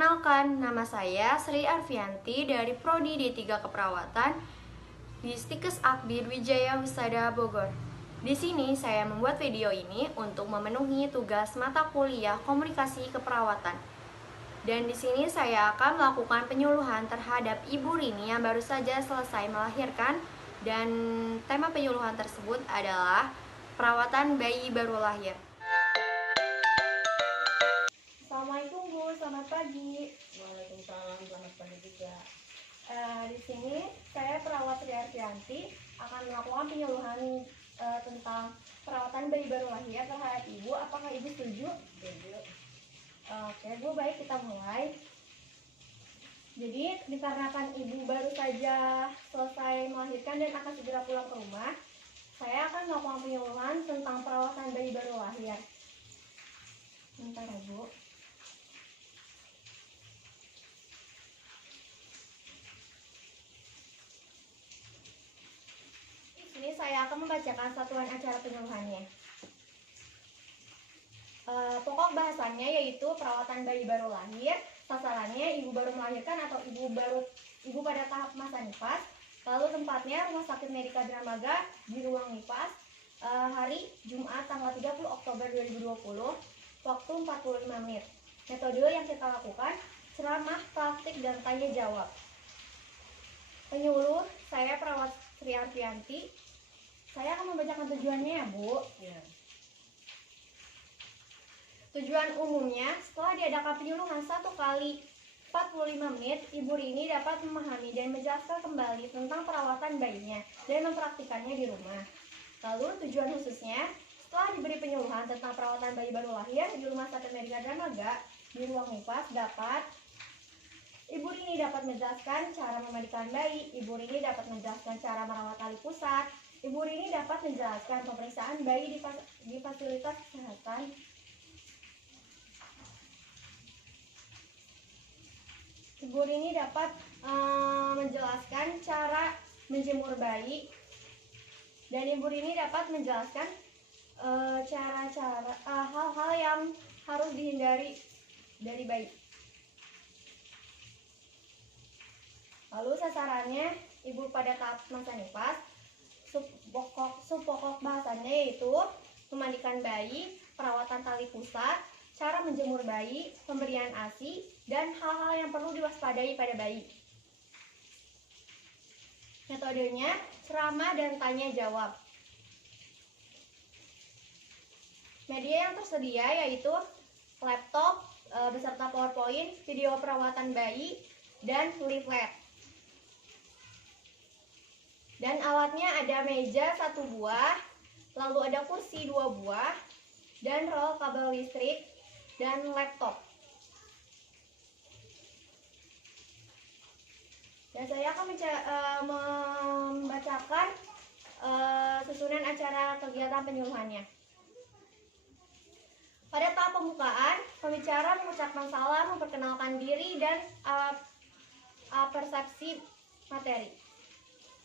Perkenalkan, nama saya Sri Arfianti dari Prodi D3 Keperawatan di Stikes Akbid Wijaya Husada Bogor. Di sini saya membuat video ini untuk memenuhi tugas mata kuliah Komunikasi Keperawatan. Dan di sini saya akan melakukan penyuluhan terhadap Ibu Rini yang baru saja selesai melahirkan, dan tema penyuluhan tersebut adalah perawatan bayi baru lahir. Assalamualaikum Bu, selamat pagi. Waalaikumsalam, selamat pagi juga. Di sini saya perawat Sri Arfianti akan melakukan penyuluhan tentang perawatan bayi baru lahir terhadap ibu. Apakah ibu setuju? Setuju. Oke Bu, baik, kita mulai. Jadi dikarenakan ibu baru saja selesai melahirkan dan akan segera pulang ke rumah, saya akan melakukan penyuluhan tentang perawatan bayi baru lahir. Bentar ya Bu. Ini saya akan membacakan satuan acara penyuluhannya. Pokok bahasannya yaitu perawatan bayi baru lahir, sasarannya ibu baru melahirkan atau ibu pada tahap masa nifas, lalu tempatnya Rumah Sakit Medika Dramaga di ruang nifas, hari Jumat tanggal 30 Oktober 2020, waktu 45 menit. Metode yang kita lakukan, ceramah, praktik, dan tanya jawab. Penyuluh, saya perawat Sri Arfianti. Saya akan membacakan tujuannya ya Bu. Ya. Tujuan umumnya, setelah diadakan penyuluhan 1 kali 45 menit, Ibu Rini dapat memahami dan menjelaskan kembali tentang perawatan bayinya dan mempraktikannya di rumah. Lalu tujuan khususnya, setelah diberi penyuluhan tentang perawatan bayi baru lahir di Rumah Sakit Medika Dramaga di ruang nifas, Ibu Rini dapat menjelaskan cara memandikan bayi, Ibu Rini dapat menjelaskan cara merawat tali pusat, Ibu Rini dapat menjelaskan pemeriksaan bayi di fasilitas kesehatan. Ibu Rini dapat menjelaskan cara menjemur bayi, dan Ibu Rini dapat menjelaskan hal-hal yang harus dihindari dari bayi. Lalu sasarannya ibu pada tahap masa nifas, subpokok bahasannya yaitu memandikan bayi, perawatan tali pusat, cara menjemur bayi, pemberian ASI, dan hal-hal yang perlu diwaspadai pada bayi. Metodenya ceramah dan tanya jawab. Media yang tersedia yaitu laptop beserta PowerPoint, video perawatan bayi, dan leaflet. Dan alatnya ada meja 1 buah, lalu ada kursi 2 buah, dan rol kabel listrik, dan laptop. Dan saya akan membacakan susunan acara kegiatan penyuluhannya. Pada tahap pembukaan, pembicara mengucapkan salam, memperkenalkan diri, dan persepsi materi.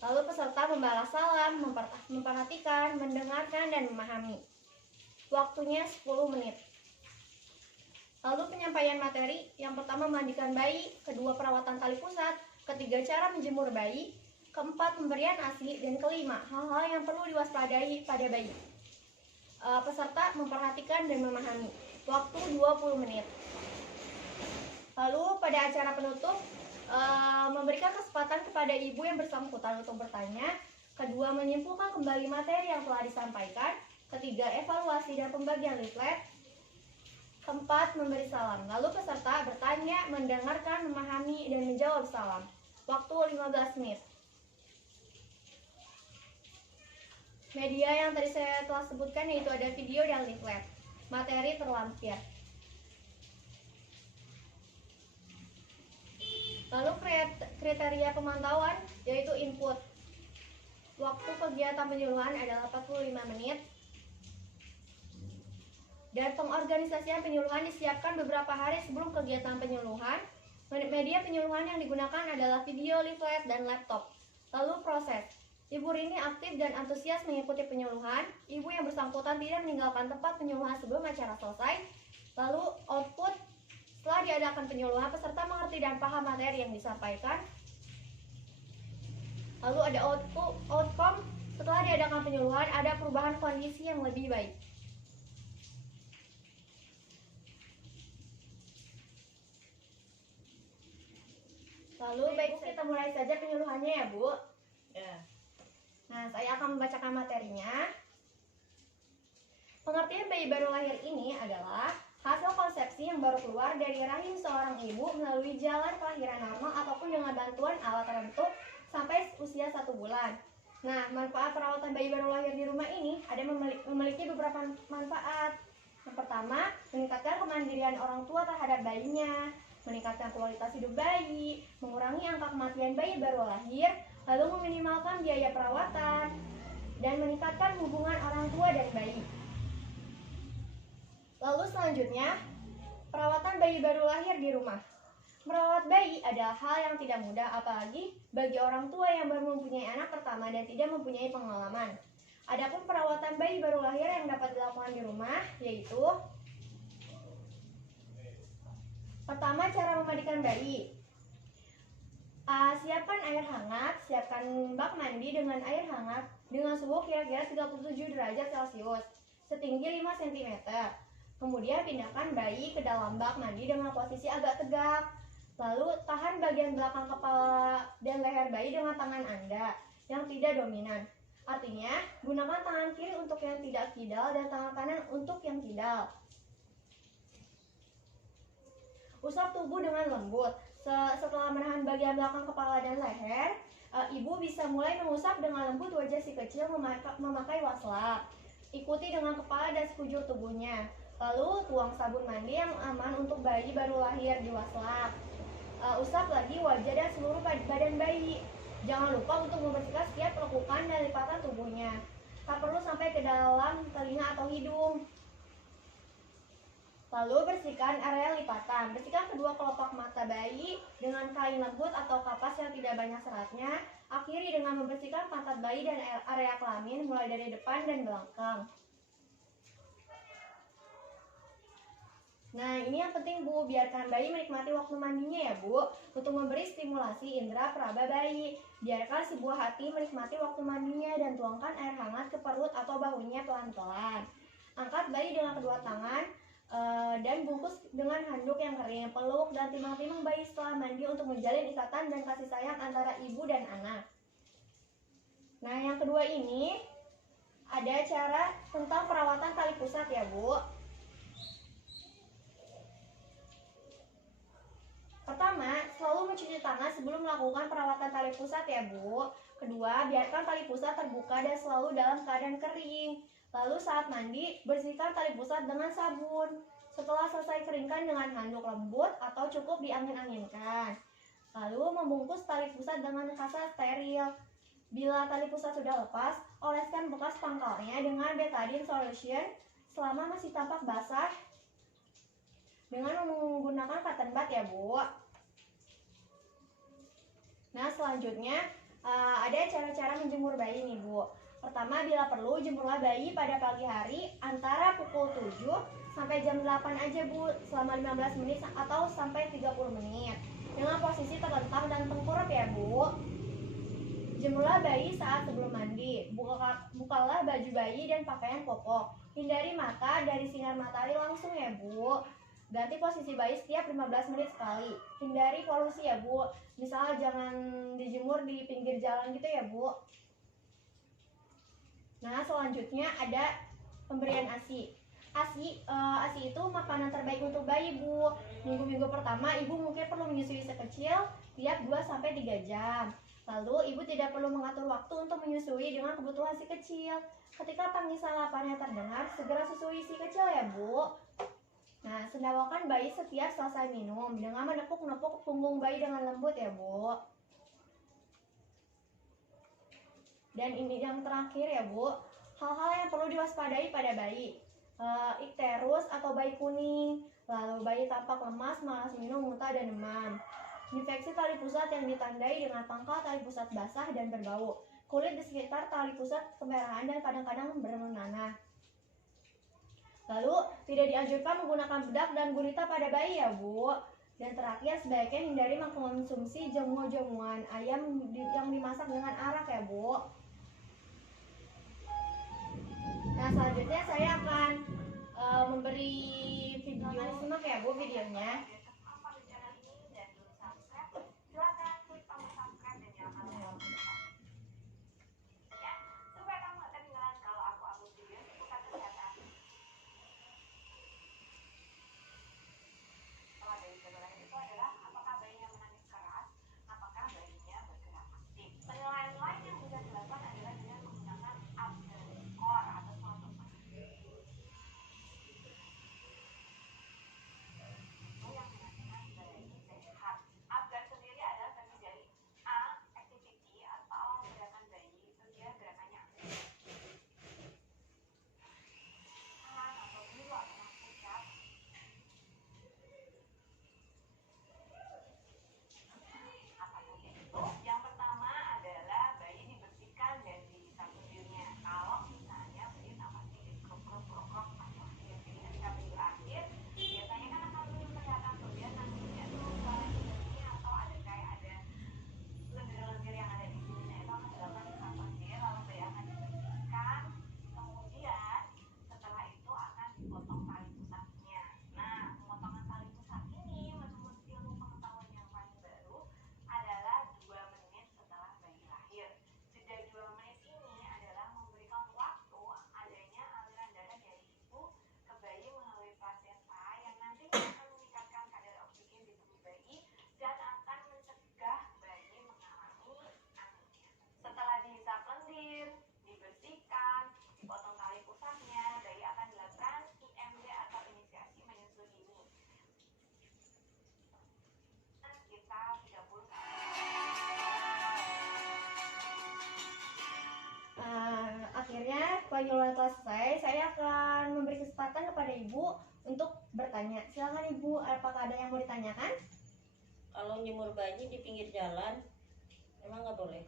Lalu peserta membalas salam, memperhatikan, mendengarkan, dan memahami. Waktunya 10 menit. Lalu penyampaian materi, yang pertama memandikan bayi, kedua perawatan tali pusat, ketiga cara menjemur bayi, keempat pemberian ASI, dan kelima hal-hal yang perlu diwaspadai pada bayi. Peserta memperhatikan dan memahami. Waktu 20 menit. Lalu pada acara penutup, memberikan kesempatan kepada ibu yang bersangkutan untuk bertanya, kedua menyimpulkan kembali materi yang telah disampaikan, ketiga evaluasi dan pembagian leaflet, keempat memberi salam. Lalu peserta bertanya, mendengarkan, memahami, dan menjawab salam. Waktu 15 menit. Media yang tadi saya telah sebutkan yaitu ada video dan leaflet. Materi terlampir. Lalu kriteria pemantauan yaitu input. Waktu kegiatan penyuluhan adalah 45 menit. Dan pengorganisasian penyuluhan disiapkan beberapa hari sebelum kegiatan penyuluhan. Media penyuluhan yang digunakan adalah video, leaflet, dan laptop. Lalu proses. Ibu Rini aktif dan antusias mengikuti penyuluhan. Ibu yang bersangkutan tidak meninggalkan tempat penyuluhan sebelum acara selesai. Lalu output, Setelah diadakan penyuluhan, peserta mengerti dan paham materi yang disampaikan. Lalu ada outcome. Setelah diadakan penyuluhan, ada perubahan kondisi yang lebih baik. Lalu baik, kita mulai saja penyuluhannya ya Bu. Ya. Nah, saya akan membacakan materinya. Pengertian bayi baru lahir ini adalah hasil konsepsi yang baru keluar dari rahim seorang ibu melalui jalan kelahiran normal ataupun dengan bantuan alat tertentu sampai usia 1 bulan. Nah, manfaat perawatan bayi baru lahir di rumah ini ada memiliki beberapa manfaat. Yang pertama, meningkatkan kemandirian orang tua terhadap bayinya, meningkatkan kualitas hidup bayi, mengurangi angka kematian bayi baru lahir, lalu meminimalkan biaya perawatan, dan meningkatkan hubungan orang tua dan bayi. Lalu selanjutnya, perawatan bayi baru lahir di rumah. Merawat bayi adalah hal yang tidak mudah, apalagi bagi orang tua yang baru mempunyai anak pertama dan tidak mempunyai pengalaman. Adapun perawatan bayi baru lahir yang dapat dilakukan di rumah, yaitu pertama, cara memandikan bayi. Siapkan air hangat, siapkan bak mandi dengan air hangat dengan suhu kira-kira 37 derajat Celcius, setinggi 5 cm. Kemudian pindahkan bayi ke dalam bak mandi dengan posisi agak tegak. Lalu tahan bagian belakang kepala dan leher bayi dengan tangan Anda yang tidak dominan. Artinya, gunakan tangan kiri untuk yang tidak kidal dan tangan kanan untuk yang kidal. Usap tubuh dengan lembut. Setelah menahan bagian belakang kepala dan leher, ibu bisa mulai mengusap dengan lembut wajah si kecil memakai waslap. Ikuti dengan kepala dan sekujur tubuhnya. Lalu tuang sabun mandi yang aman untuk bayi baru lahir di waslap. Usap lagi wajah dan seluruh badan bayi. Jangan lupa untuk membersihkan setiap lekukan dan lipatan tubuhnya. Tak perlu sampai ke dalam telinga atau hidung. Lalu bersihkan area lipatan. Bersihkan kedua kelopak mata bayi dengan kain lembut atau kapas yang tidak banyak seratnya. Akhiri dengan membersihkan pantat bayi dan area kelamin mulai dari depan dan belakang. Nah, ini yang penting Bu, biarkan bayi menikmati waktu mandinya ya Bu. Untuk memberi stimulasi indera peraba bayi, biarkan si buah hati menikmati waktu mandinya dan tuangkan air hangat ke perut atau bahunya pelan-pelan. Angkat bayi dengan kedua tangan dan bungkus dengan handuk yang kering. Peluk dan timang-timang bayi setelah mandi untuk menjalin ikatan dan kasih sayang antara ibu dan anak. Nah, yang kedua ini ada cara tentang perawatan tali pusat ya Bu. Pertama, selalu mencuci tangan sebelum melakukan perawatan tali pusat ya Bu. Kedua, biarkan tali pusat terbuka dan selalu dalam keadaan kering. Lalu saat mandi, bersihkan tali pusat dengan sabun. Setelah selesai, keringkan dengan handuk lembut atau cukup diangin-anginkan. Lalu membungkus tali pusat dengan kasa steril. Bila tali pusat sudah lepas, oleskan bekas pangkalnya dengan betadine solution selama masih tampak basah dengan menggunakan cotton bud ya Bu. Nah, selanjutnya ada cara-cara menjemur bayi nih Bu. Pertama, bila perlu jemurlah bayi pada pagi hari antara pukul 7 sampai jam 8 aja Bu, selama 15 menit atau sampai 30 menit dengan posisi terlentang dan tengkurap ya Bu. Jemurlah bayi saat sebelum mandi. Bukalah baju bayi dan pakaian popok. Hindari mata dari sinar matahari langsung ya Bu. Ganti posisi bayi setiap 15 menit sekali. Hindari polusi ya Bu. Misalnya jangan dijemur di pinggir jalan gitu ya Bu. Nah, selanjutnya ada pemberian ASI. ASI itu makanan terbaik untuk bayi Bu. Minggu-minggu pertama ibu mungkin perlu menyusui sekecil tiap 2-3 jam. Lalu ibu tidak perlu mengatur waktu untuk menyusui dengan kebutuhan si kecil. Ketika tangisan laparnya terdengar, segera susui si kecil ya Bu. Nah, sendawakan bayi setiap selesai minum dengan menepuk-nepuk punggung bayi dengan lembut ya Bu. Dan ini yang terakhir ya Bu, hal-hal yang perlu diwaspadai pada bayi. Ikterus atau bayi kuning, lalu bayi tampak lemas, malas minum, muntah, dan demam. Infeksi tali pusat yang ditandai dengan pangkal tali pusat basah dan berbau. Kulit di sekitar tali pusat kemerahan dan kadang-kadang bernanah. Lalu tidak dianjurkan menggunakan bedak dan gurita pada bayi ya Bu. Dan terakhir sebaiknya hindari mengkonsumsi jamu-jamuan ayam yang dimasak dengan arak ya Bu. Nah selanjutnya saya akan memberi video, simak ya Bu videonya. Akhirnya penyuluhan telah selesai, saya akan memberi kesempatan kepada Ibu untuk bertanya. Silakan Ibu, apakah ada yang mau ditanyakan? Kalau nyemur bayi di pinggir jalan, emang nggak boleh?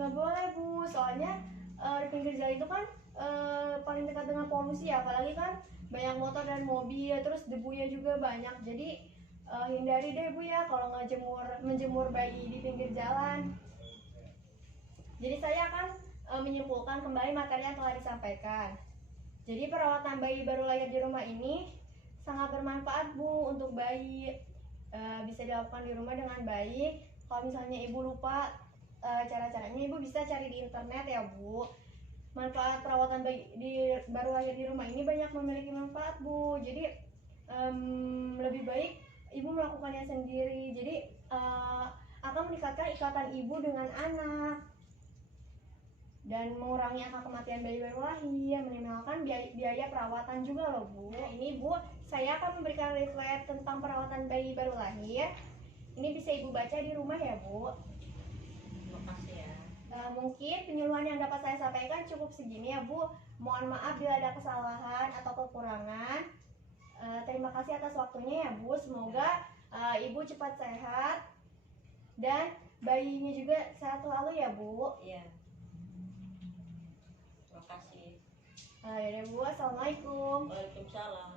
Nggak boleh Bu, soalnya di pinggir jalan itu kan paling dekat dengan polusi ya, apalagi kan banyak motor dan mobil, terus debunya juga banyak. Jadi hindari deh Bu ya kalau menjemur bayi di pinggir jalan. Jadi saya akan menyimpulkan kembali materi yang telah disampaikan. Jadi perawatan bayi baru lahir di rumah ini sangat bermanfaat Bu untuk bayi. Bisa dilakukan di rumah dengan baik. Kalau misalnya Ibu lupa cara-caranya, Ibu bisa cari di internet ya Bu. Manfaat perawatan bayi baru lahir di rumah ini banyak memiliki manfaat Bu. Jadi lebih baik Ibu melakukannya sendiri. Jadi akan meningkatkan ikatan Ibu dengan anak dan mengurangi angka kematian bayi baru lahir, minimalkan biaya perawatan juga loh Bu. Nah, ini Bu, saya akan memberikan leaflet tentang perawatan bayi baru lahir. Ini bisa Ibu baca di rumah ya Bu. Makasih ya. Mungkin penyuluhan yang dapat saya sampaikan cukup segini ya Bu. Mohon maaf bila ada kesalahan atau kekurangan. Terima kasih atas waktunya ya Bu. Semoga Ibu cepat sehat dan bayinya juga sehat selalu ya Bu. Iya. Makasih. Ya Bu, assalamualaikum. Waalaikumsalam.